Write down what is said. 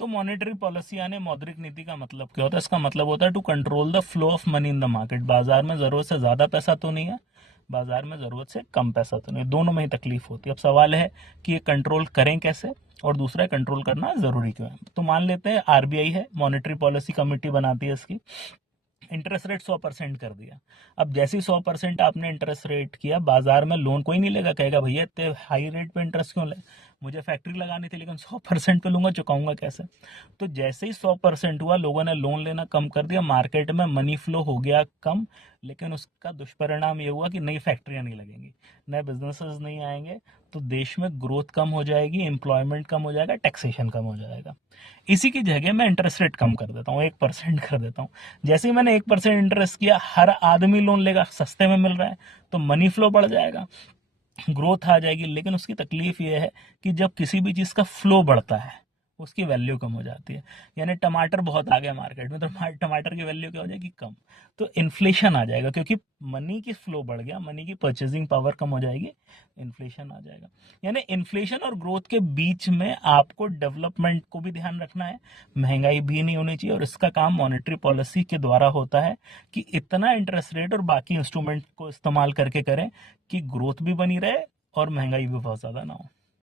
तो monetary policy यानी मौद्रिक नीति का मतलब क्या होता है? इसका मतलब होता है to control the flow of money in the market. बाजार में जरूरत से ज्यादा पैसा तो नहीं है, बाजार में जरूरत से कम पैसा तो नहीं, दोनों में ही तकलीफ होती है। अब सवाल है कि ये कंट्रोल करें कैसे, और दूसरा है कंट्रोल करना जरूरी क्यों है। तो मान लेते हैं आरबीआई है, मॉनेटरी पॉलिसी कमेटी बनाती है इसकी, इंटरेस्ट रेट 100% कर दिया। अब जैसे ही 100% आपने इंटरेस्ट रेट किया, बाजार में लोन कोई नहीं लेगा, कहेगा भैया इतने हाई रेट पे इंटरेस्ट क्यों ले, मुझे फैक्ट्री लगानी थी लेकिन 100% पे लूंगा, चुकाऊंगा कैसे। तो जैसे ही 100% हुआ, लोगों ने लोन लेना कम कर दिया, मार्केट में मनी फ्लो हो गया कम, लेकिन उसका दुष्परिणाम ये हुआ कि नई फैक्ट्रियां नहीं लगेंगी, नए बिजनेसेस नहीं आएंगे, तो देश में ग्रोथ कम हो जाएगी, एम्प्लॉयमेंट कम हो जाएगा, टैक्सेशन कम हो जाएगा। इसी की जगह मैं इंटरेस्ट रेट कम कर देता हूँ, 1% कर देता हूँ। जैसे ही मैंने 1% इंटरेस्ट किया, हर आदमी लोन लेगा, सस्ते में मिल रहा है, तो मनी फ्लो बढ़ जाएगा, ग्रोथ आ जाएगी। लेकिन उसकी तकलीफ ये है कि जब किसी भी चीज़ का फ्लो बढ़ता है, उसकी वैल्यू कम हो जाती है। यानी टमाटर बहुत आ गया मार्केट में, तो टमाटर की वैल्यू क्या हो जाएगी? कम। तो इन्फ्लेशन आ जाएगा, क्योंकि मनी की फ्लो बढ़ गया, मनी की परचेजिंग पावर कम हो जाएगी, इन्फ्लेशन आ जाएगा। यानी इन्फ्लेशन और ग्रोथ के बीच में आपको डेवलपमेंट को भी ध्यान रखना है, महंगाई भी नहीं होनी चाहिए, और इसका काम मॉनेटरी पॉलिसी के द्वारा होता है कि इतना इंटरेस्ट रेट और बाकी इंस्ट्रूमेंट को इस्तेमाल करके करें कि ग्रोथ भी बनी रहे और महंगाई भी बहुत ज़्यादा ना हो।